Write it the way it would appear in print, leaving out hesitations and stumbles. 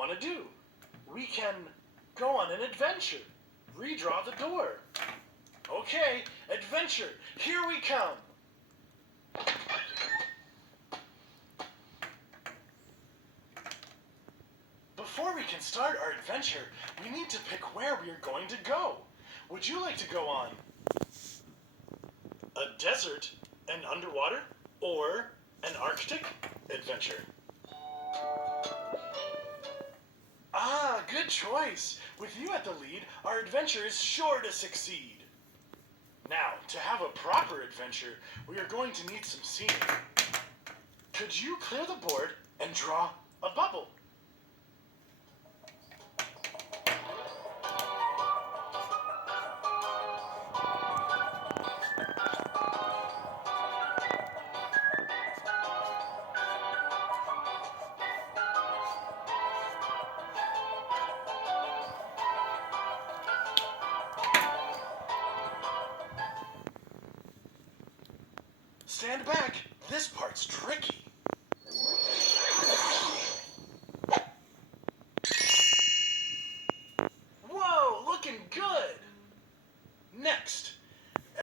want to do? We can go on an adventure. Redraw the door. Okay, adventure, here we come. Before we can start our adventure, we need to pick where we are going to go. Would you like to go on a desert, an underwater, or an Arctic adventure? Ah, good choice. With you at the lead, our adventure is sure to succeed. Now, to have a proper adventure, we are going to need some scenery. Could you clear the board and draw a bubble? Stand back. This part's tricky.